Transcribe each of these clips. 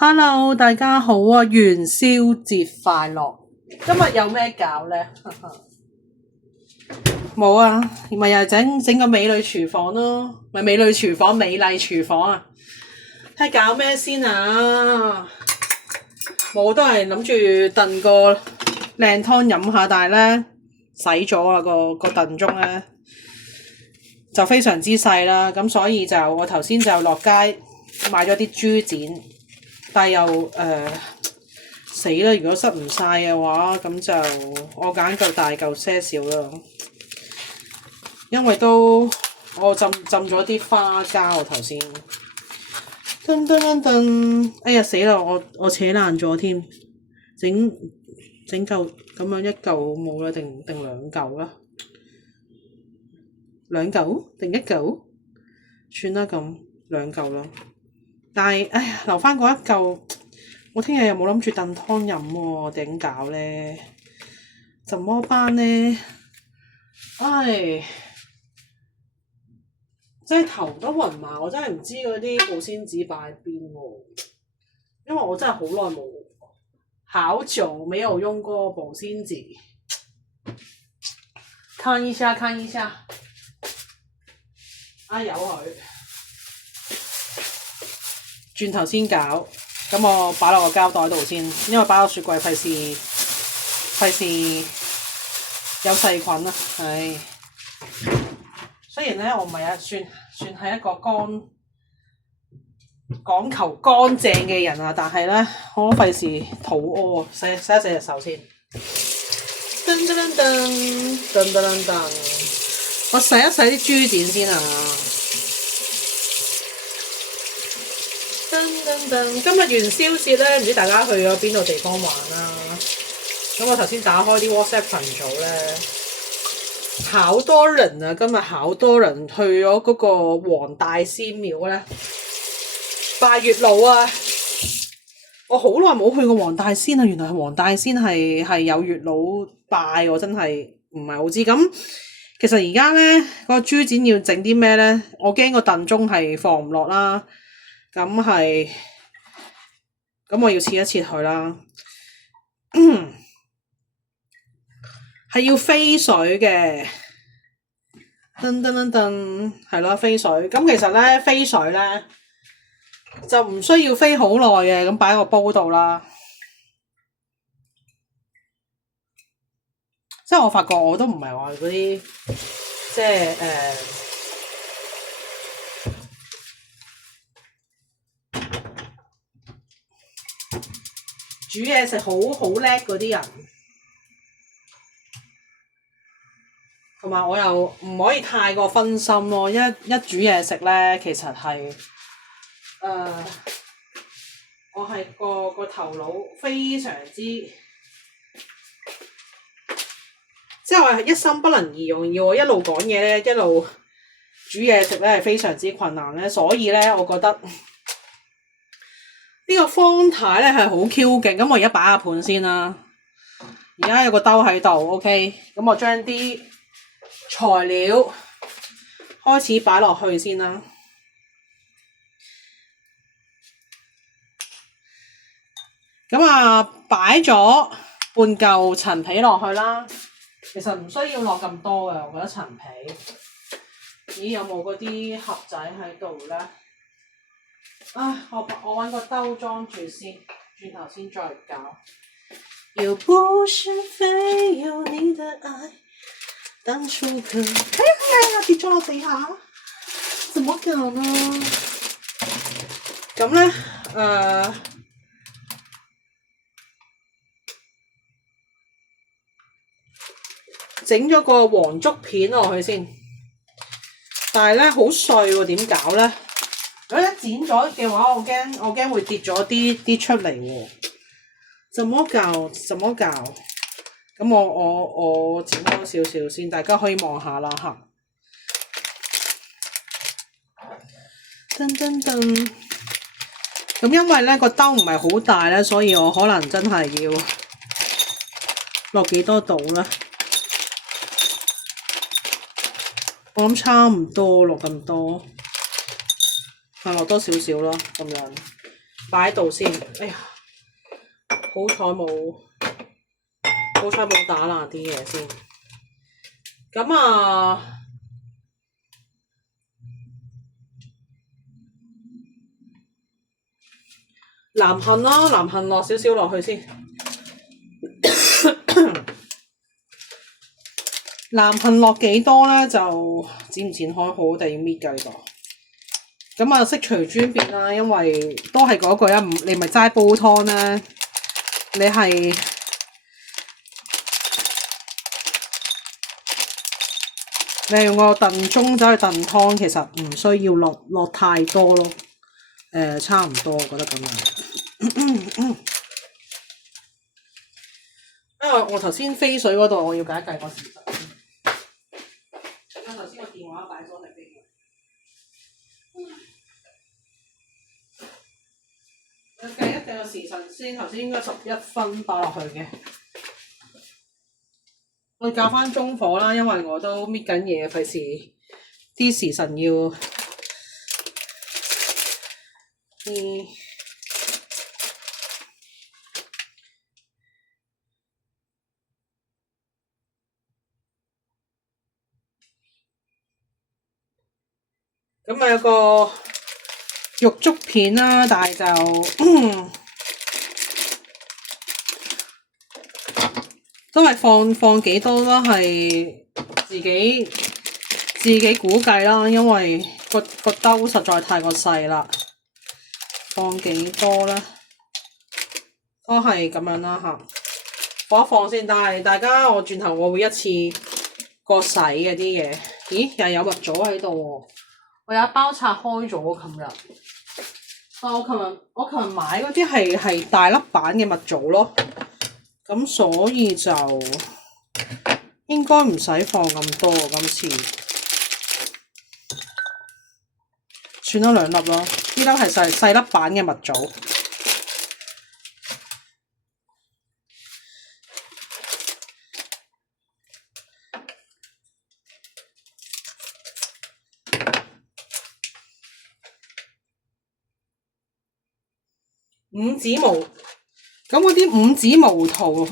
Hello，大家好啊！元宵節快樂！今日有咩搞呢？冇啊，咪又整個美女廚房咯，咪美女廚房、美麗廚房啊！睇搞咩先啊？我都係諗住燉個靚湯飲下，但係呢，洗咗啦個燉盅呢，就非常之細啦，咁所以就我頭先就落街買咗啲豬展。但係又死啦！如果塞唔晒嘅話，咁就我揀嚿大嚿些少啦。因為我浸咗啲花膠頭先。噔噔噔噔！哎呀死啦！我扯爛咗添。整嚿咁樣一嚿冇啦，定兩嚿啦？兩嚿定一嚿？算啦咁，兩嚿啦。但係，哎呀，留翻嗰一嚿，我聽日又冇諗住燉湯飲喎，點搞呢？怎麼辦呢？唉，真係頭都暈埋，我真係唔知嗰啲保鮮紙擺喺邊喎，因為我真係好耐冇好久沒有用過保鮮紙。看一下，由佢。轉頭先搞，咁我擺落個膠袋度先，因為擺落雪櫃費事有細菌啊！唉，雖然咧我唔係算係一個講求乾淨嘅人啊，但係咧我都費事肚屙啊！洗一洗隻手先。噔噔噔，我洗一洗啲豬展先啊！今日元宵節咧，唔知大家去咗邊度地方玩啦？咁我頭先打開啲 WhatsApp 群組咧，好多人啊！今日好多人去咗嗰個黃大仙廟咧拜月老啊！我好耐冇去過黃大仙啊，原來黃大仙係有月老拜，我真係唔係好知。咁其實而家咧個豬展要整啲咩咧？我驚個燉盅係放唔落啦。咁我要切一切佢啦，係要飛水嘅，係咯，飛水。咁其實咧飛水咧就唔需要飛好耐嘅，咁擺喺個煲度啦。即係我發覺我都唔係話嗰啲即係煮嘢食好叻嗰啲人，同埋我又唔可以太過分心咯。一煮嘢食咧，其實係我係個頭腦非常之，即係我係一心不能二用，要我一路講嘢咧，一路煮嘢食咧係非常之困難咧。所以咧，我覺得呢個方太咧係好 Q 勁。咁我而家擺下盤先啦。而家有個兜喺度 ，OK。咁我將啲材料開始擺落去先啦。咁啊，擺咗半嚿陳皮落去啦。其實唔需要落咁多嘅，我覺得陳皮。咦，有冇嗰啲盒仔喺度咧？我揾個兜裝住先，轉頭先再搞。又不是非有你的愛，當初可。哎呀，跌咗落地下，怎麼搞呢？咁咧，整咗個黃竹片落去先，但係咧好碎喎，點搞咧？如果一剪咗嘅話，我驚會跌咗啲出嚟喎。怎麼搞？咁我剪多少少先，大家可以望下啦嚇。咁因為咧個兜唔係好大咧，所以我可能真係要落幾多度啦。我諗差唔多落咁多，落多少少咯，咁樣。擺喺度先。哎呀，好彩冇打爛啲嘢先。咁啊，南杏啦，南杏落少少落去先。南杏落幾多咧？就剪唔剪開好地搣㗎呢個。咁啊，悉隨尊便啦，因為都係嗰句啊，你咪齋煲湯咧，你係用個燉盅走去燉湯，其實唔需要落太多咯。差唔多，我覺得咁樣。因為我頭先飛水嗰度，我要計一計個時辰。我頭先個電話擺咗喺邊？我計一計個時辰先，頭先應該11分擺落去嘅。我校翻中火啦，因為我都搣緊嘢，費事啲時辰要咁啊有個肉粥片啦，但係就都係放幾多都係自己估計啦，因為個兜實在太過細啦。放幾多咧？都係咁樣啦嚇。放一放先，但係大家我轉頭我會一次過洗嘅啲嘢。咦？又有蜜棗喺度喎！我有一包拆開咗，琴日。我琴日買嗰啲係大粒版嘅蜜棗咯，咁所以就應該唔使放咁多今次。算咗2粒咯，呢粒係細粒版嘅蜜棗。五指毛，咁嗰啲五指毛圖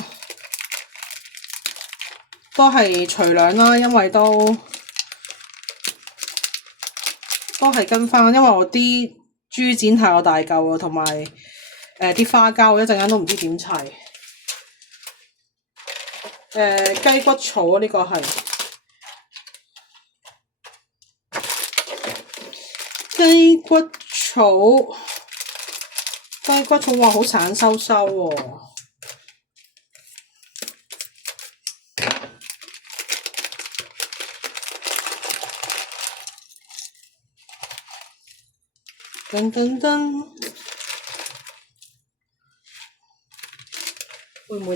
都係隨兩啦，因為都係跟翻，因為我啲豬展太過大嚿啊，同埋啲花膠一陣間都唔知點砌。雞骨草啊，呢個係雞骨草。雞骨草話好散收收喎。噔噔噔，會唔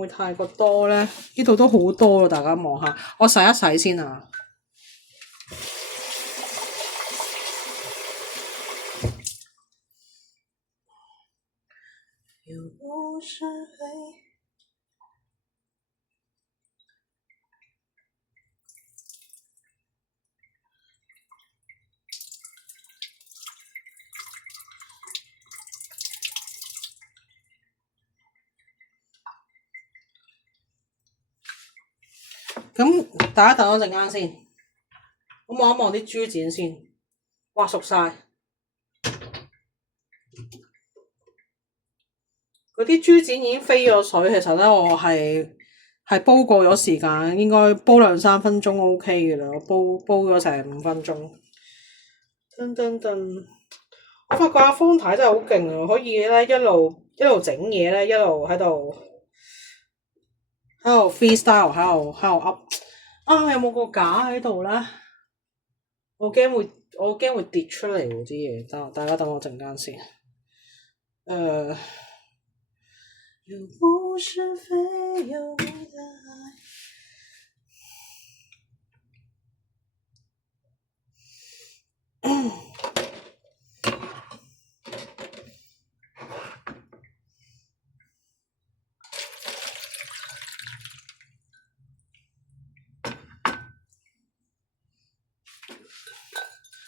會太過多咧？呢度都好多啊！大家望下，我洗一洗先啊。咁大家等我陣間先，我望一望啲豬展先，哇熟晒！嗰啲豬展已經飛咗水，其實咧我係煲過咗時間，應該煲2-3分鐘 OK 嘅啦，我煲咗成5分鐘。噔噔噔！我發覺阿方太真係好勁啊，可以咧一路整嘢咧，一路喺度 freestyle 喺度 up。啊，有冇個架喺度咧？我驚會跌出嚟喎啲嘢，大家等我陣間先。有不是非有你的愛。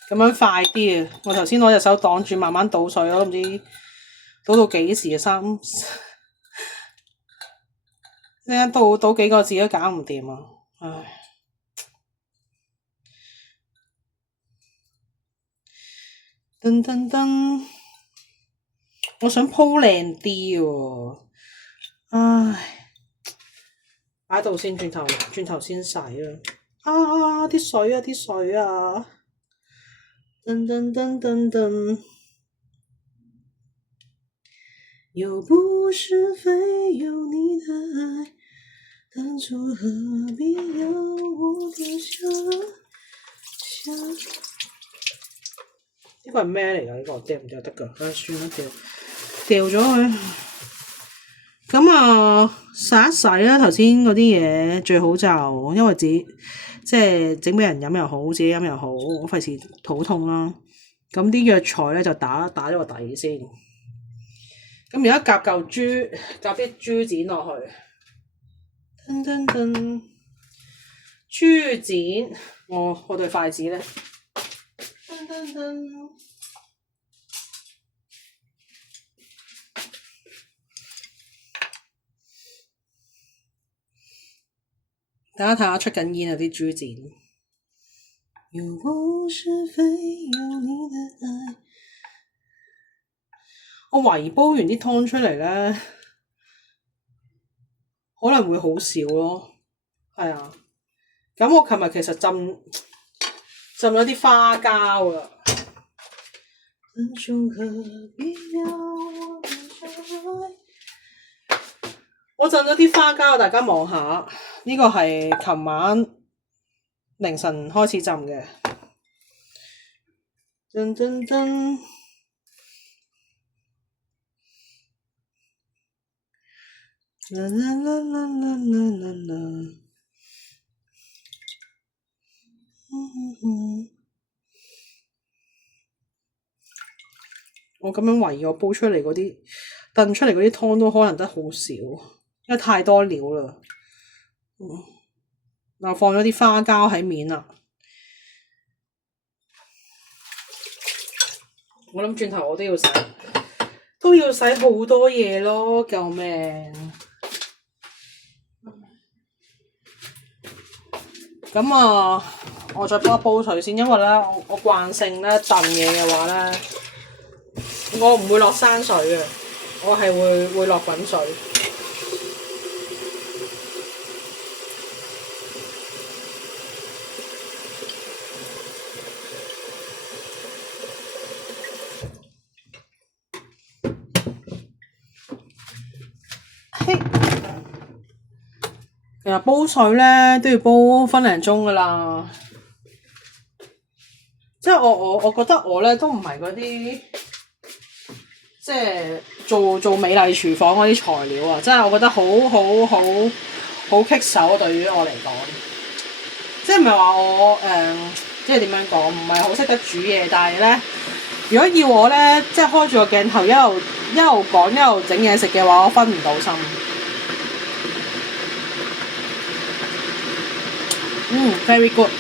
咁樣快啲啊！我頭先攞隻手擋住，慢慢倒水，我都唔知到幾時啊？一陣到幾個字都搞唔掂啊！唉，噔噔噔，我想鋪靚啲喎，唉，擺度先，轉頭先洗啦。啊！啲水啊，啲水啊！噔噔噔噔噔，又不是非有你的愛，當初何必要我丟下？呢個係咩嚟㗎？呢個掉唔掉得㗎？算啦，掉咗佢。咁啊，洗一洗啦。頭先嗰啲嘢最好就因為自己即係整俾人飲又好，自己飲又好，我費事肚痛啦。咁啲藥材咧就打咗個底先。咁而家夾啲豬展落去，噔噔噔，豬展，我對筷子咧，噔噔噔，大家睇下出緊煙啊啲豬展。又不是非有你的愛，我懷疑煲完啲湯出嚟咧，可能會好少咯。係啊，咁我琴日其實浸咗啲花膠啊。我浸咗啲花膠，大家望下，呢個係琴晚凌晨開始浸嘅。噔噔噔，啦啦啦啦啦啦啦，我咁樣懷疑我煲出嚟嗰啲燉出嚟嗰啲湯都可能得好少，因為太多料啦。嗱，放咗啲花膠喺面啦。我諗轉頭我都要洗好多嘢咯，救命！咁啊，我再幫一煲水先，因為咧我慣性咧燉嘢嘅話咧，我唔會落生水嘅，我係會落滾水。其實煲水咧都要煲分零鐘噶啦，即係我覺得我咧都唔係嗰啲即係做美麗廚房嗰啲材料啊，即係我覺得好棘手對於我嚟講，即係唔係話我即係點樣講，唔係好識得煮嘢，但係咧如果要我咧即係開住個鏡頭一路講一路整嘢食嘅話，我分唔到心。very good。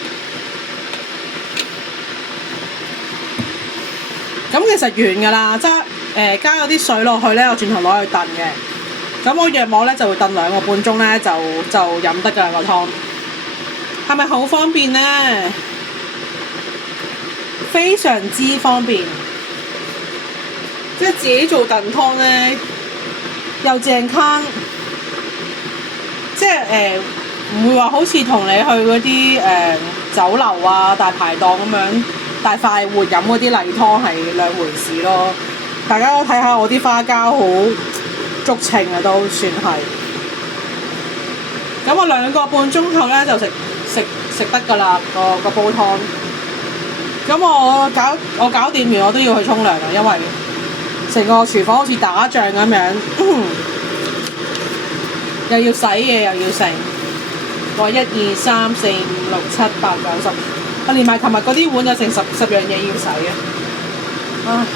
咁其實完㗎啦，加咗啲水落去咧，我轉頭攞去燉嘅。咁我約莫咧就會燉2個半鐘咧，就飲得㗎個湯。係咪好方便咧？非常之方便，即係自己做燉湯咧，又正坑，即係唔會話好似同你去嗰啲酒樓啊、大排檔咁樣大快活飲嗰啲例湯係兩回事咯。大家都睇下我啲花膠好足稱啊，都算係。咁我2個半鐘後咧就食得㗎啦，個煲湯。咁我搞掂完我都要去沖涼啦，因為成個廚房好似打仗咁樣，又要洗嘢又要剩。我1、2、3、4、5、6、7、8、9、10，我連埋琴日嗰啲碗有成10樣嘢要洗嘅。唉，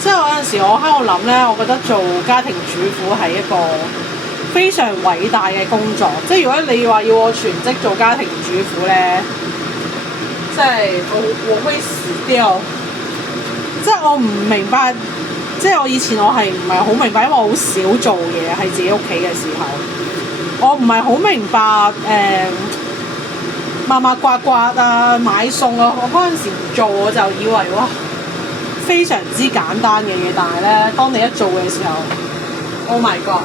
即係我有陣時我喺度諗咧，我覺得做家庭主婦係一個非常偉大嘅工作。即係如果你話要我全職做家庭主婦咧，即係我會死掉。即係我唔明白即係我以前我係唔係好明白，因為我好少做嘢喺自己屋企嘅時候，我唔係好明白抹抹刮刮啊、買餸啊，我嗰陣時唔做我就以為哇非常之簡單嘅嘢，但係咧當你一做嘅時候 ，Oh my god，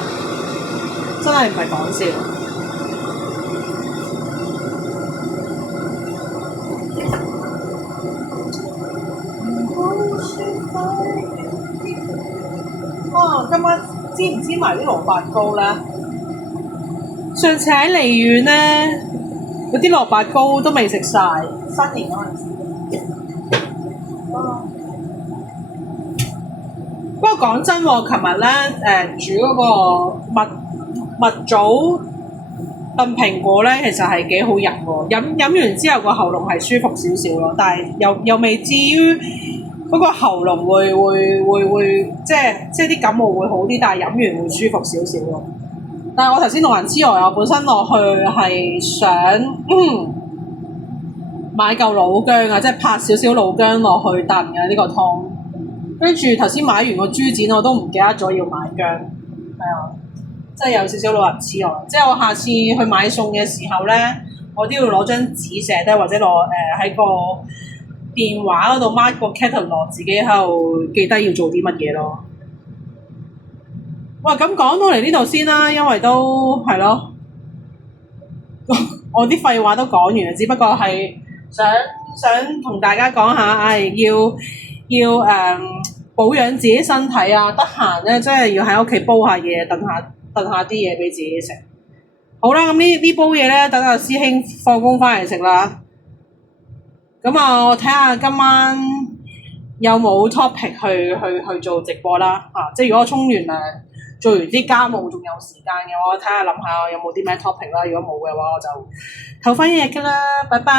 真係唔係講笑。今晚煎唔煎埋啲蘿蔔糕咧？上次喺利苑咧，嗰啲蘿蔔糕都未食晒，新年嗰陣時。不過講真喎，琴日咧煮嗰個蜜棗燉蘋果咧，其實係幾好飲喎。飲完之後個喉嚨係舒服少少咯，但係又未至於嗰個喉嚨會即係啲感冒會好啲，但係飲完會舒服少少咯。但係我頭先老人之外，我本身落去係想買嚿老薑啊，即係拍少少老薑落去燉嘅呢個湯。跟住頭先買完個豬展，我都唔記得咗要買薑，係啊，即係有少少老人痴呆。即係我下次去買餸嘅時候咧，我都要攞張紙寫低，或者攞喺個電話嗰度 mark 個 catalog， 自己喺度記低要做啲乜嘢咯。喂，咁講到嚟呢度先啦，因為都係咯，我啲廢話都講完啦，只不過係想同大家講下，要保養自己身體啊，得閒咧真係要喺屋企煲下嘢，燉下啲嘢俾自己食。好啦，咁呢煲嘢咧，等阿師兄放工翻嚟食啦。咁啊，我睇下今晚有冇 topic 去做直播啦。即係如果我沖完涼，做完啲家務仲有時間嘅話，我睇下諗下有冇啲咩 topic 啦。如果冇嘅話，我就唞翻一日㗎啦。拜拜。